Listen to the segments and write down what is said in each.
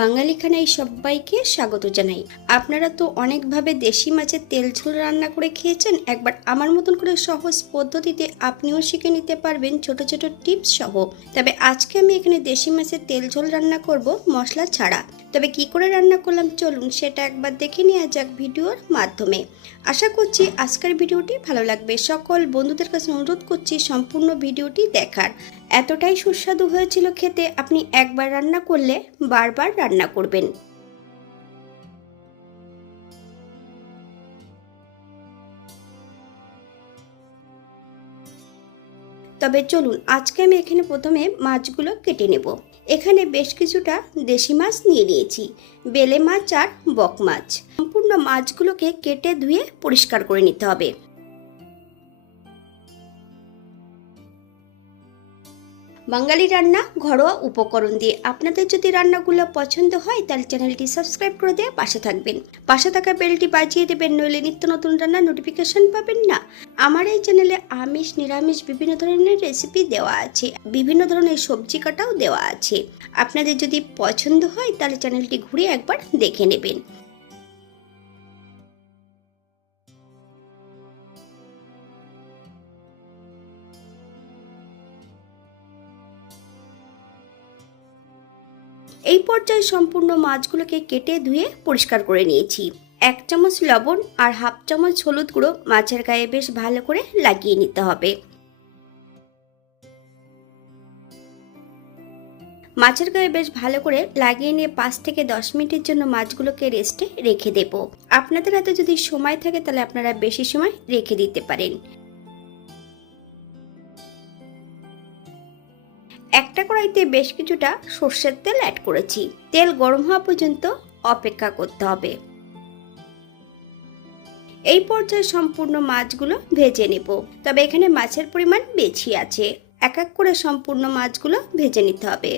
বাঙালি খানায় সবাইকে স্বাগত জানাই। আপনারা তো অনেকভাবে দেশি মাছের তেল ঝোল রান্না করে খেয়েছেন, একবার আমার মতন করে সহজ পদ্ধতিতে আপনিও শিখে নিতে পারবেন ছোট ছোট টিপস সহ। তবে আজকে আমি এখানে দেশি মাছের তেল ঝোল রান্না করব মশলা ছাড়া। তবে কি করে রান্না করলাম চলুন সেটা একবার দেখে নেওয়া যাক ভিডিওর মাধ্যমে। আশা করছি আজকের ভিডিওটি ভালো লাগবে। সকল বন্ধুদের কাছে অনুরোধ করছি সম্পূর্ণ ভিডিওটি দেখার। এতটাই সুস্বাদু হয়েছিল খেতে, আপনি একবার রান্না করলে বারবার রান্না করবেন। তবে চলুন, আজকে আমি এখানে প্রথমে মাছগুলো কেটে নেব। এখানে বেশ কিছুটা দেশি মাছ নিয়ে নিয়েছি, বেলে মাছ আর বক মাছ। সম্পূর্ণ মাছগুলোকে কেটে ধুয়ে পরিষ্কার করে নিতে হবে। বাঙালি রান্না ঘরোয়া উপকরণ দিয়ে। আপনাদের যদি রান্নাগুলো পছন্দ হয়, তাহলে চ্যানেলটি সাবস্ক্রাইব করে দিয়ে পাশে থাকবেন। পাশে থাকা বেলটি বাজিয়ে দেবেন, নইলে নিত্য নতুন রান্নার নোটিফিকেশন পাবেন না। আমার এই চ্যানেলে আমিষ, নিরামিষ, বিভিন্ন ধরনের রেসিপি দেওয়া আছে। বিভিন্ন ধরনের সবজি কাটাও দেওয়া আছে। আপনাদের যদি পছন্দ হয়, তাহলে চ্যানেলটি ঘুরে একবার দেখে নেবেন। এই পর্যায়ে সম্পূর্ণ মাছগুলোকে কেটে ধুয়ে পরিষ্কার করে নিয়েছি। এক চামচ লবণ আর হাফ চামচ হলুদ গুঁড়ো মাছের গায়ে বেশ ভালো করে লাগিয়ে নিতে হবে। মাছের গায়ে বেশ ভালো করে লাগিয়ে নিয়ে পাঁচ থেকে দশ মিনিটের জন্য মাছগুলোকে রেস্টে রেখে দেব। আপনাদের হাতে যদি সময় থাকে তাহলে আপনারা বেশি সময় রেখে দিতে পারেন। একটা কড়াইতে বেশ কিছুটা সর্ষের তেল অ্যাড করেছি। তেল গরম হওয়া পর্যন্ত অপেক্ষা করতে হবে। এই পর্যায়ে সম্পূর্ণ মাছগুলো ভেজে নেব। তবে এখানে মাছের পরিমাণ বেশি আছে। এক এক করে সম্পূর্ণ মাছগুলো ভেজে নিতে হবে।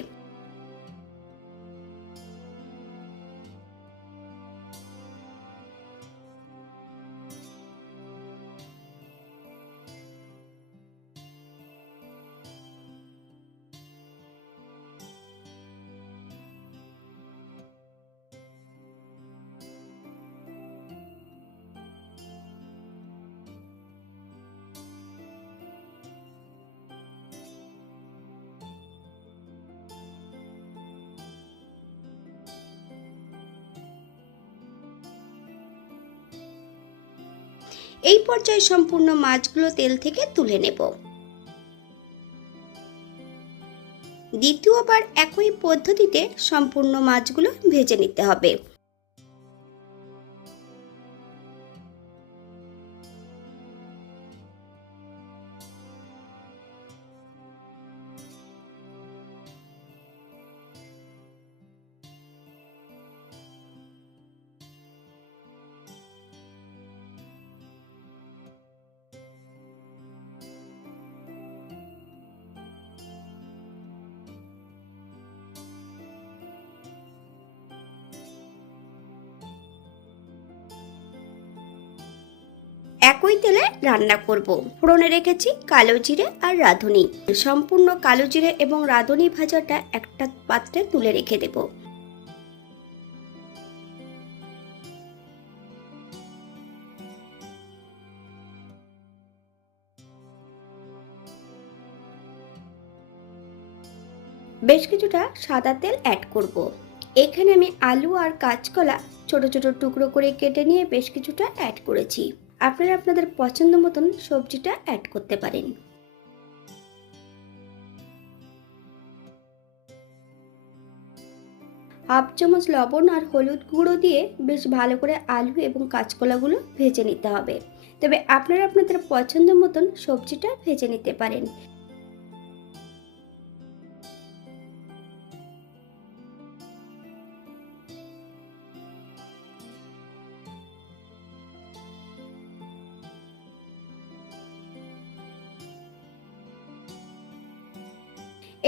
এই পর্যায়ে সম্পূর্ণ মাছগুলো তেল থেকে তুলে নেব। দ্বিতীয়বার একই পদ্ধতিতে সম্পূর্ণ মাছগুলো ভেজে নিতে হবে। একই তেলে রান্না করব। ফোড়নে রেখেছি কালো জিরে আর রাঁধুনি। সম্পূর্ণ কালো জিরে এবং রাঁধুনি ভাজাটা একটা পাত্রে তুলে রেখে দেব। বেশ কিছুটা সাদা তেল অ্যাড করব। এখানে আমি আলু আর কাঁচকলা ছোট ছোট টুকরো করে কেটে নিয়ে বেশ কিছুটা অ্যাড করেছি। আপনারা আপনাদের পছন্দ মতন সবজিটা অ্যাড করতে পারেন। হাফ চামচ লবণ আর হলুদ গুঁড়ো দিয়ে বেশ ভালো করে আলু এবং কাঁচকলাগুলো ভেজে নিতে হবে। তবে আপনারা আপনাদের পছন্দ মতন সবজিটা ভেজে নিতে পারেন।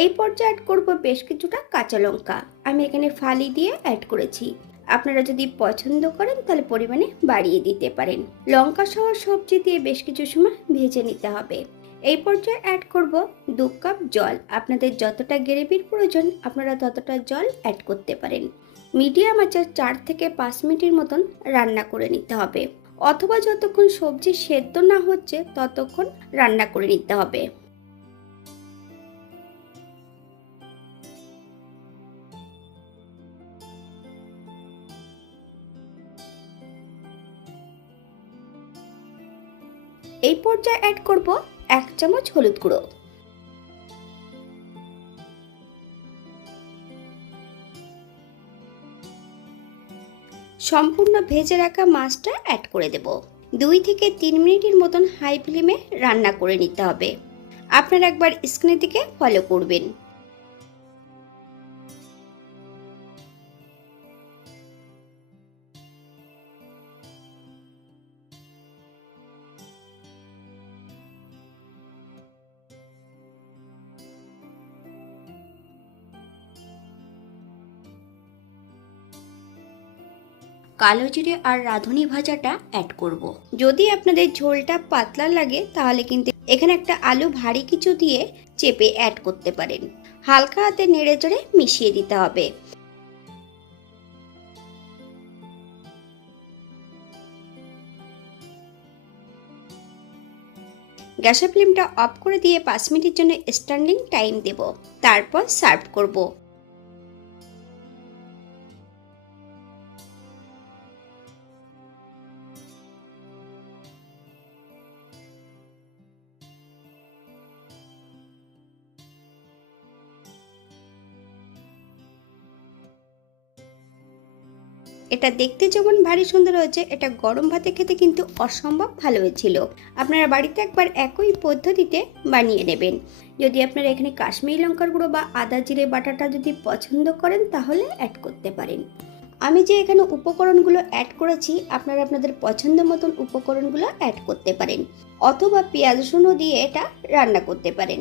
এই পর্যায়ে অ্যাড করব বেশ কিছুটা কাঁচা লঙ্কা। আমি এখানে ফালি দিয়ে অ্যাড করেছি। আপনারা যদি পছন্দ করেন, তাহলে পরিমাণে বাড়িয়ে দিতে পারেন। লঙ্কা সহ সবজি দিয়ে বেশ কিছু সময় ভেজে নিতে হবে। এই পর্যায়ে অ্যাড করব দু কাপ জল। আপনাদের যতটা গ্রেভির প্রয়োজন, আপনারা ততটা জল অ্যাড করতে পারেন। মিডিয়াম আঁচে চার থেকে পাঁচ মিনিটের মতন রান্না করে নিতে হবে। অথবা যতক্ষণ সবজি সেদ্ধ না হচ্ছে, ততক্ষণ রান্না করে নিতে হবে। এই পর্যায়ে অ্যাড করব এক চামচ হলুদ গুঁড়ো। সম্পূর্ণ ভেজে রাখা মাছটা অ্যাড করে দেব। দুই থেকে তিন মিনিটের মতন হাই ফ্লেমে রান্না করে নিতে হবে। আপনারা একবার স্ক্রিনের দিকে ফলো করবেন। কালো জিরে আর রাঁধুনি ভাজাটা অ্যাড করব। যদি আপনাদের ঝোলটা পাতলা লাগে, তাহলে কিন্তু এখানে একটা আলু ভারী কিছু দিয়ে চেপে অ্যাড করতে পারেন। হালকা হাতে নেড়ে চড়ে মিশিয়ে দিতে হবে। গ্যাসের ফ্লেমটা অফ করে দিয়ে পাঁচ মিনিটের জন্য স্ট্যান্ডিং টাইম দেব। তারপর সার্ভ করব। এটা দেখতে যেমন ভারী সুন্দর হয়েছে, এটা গরম ভাতে খেতে কিন্তু অসম্ভব ভালো হয়েছিল। আপনারা বাড়িতে একবার একই পদ্ধতিতে বানিয়ে নেবেন। যদি আপনারা এখানে কাশ্মীরি লঙ্কার গুঁড়ো বা আদা, জিরে, বাটাটা যদি পছন্দ করেন, তাহলে অ্যাড করতে পারেন। আমি যে এখানে উপকরণগুলো অ্যাড করেছি, আপনারা আপনাদের পছন্দ মতন উপকরণগুলো অ্যাড করতে পারেন। অথবা পেঁয়াজ, রসুনও দিয়ে এটা রান্না করতে পারেন।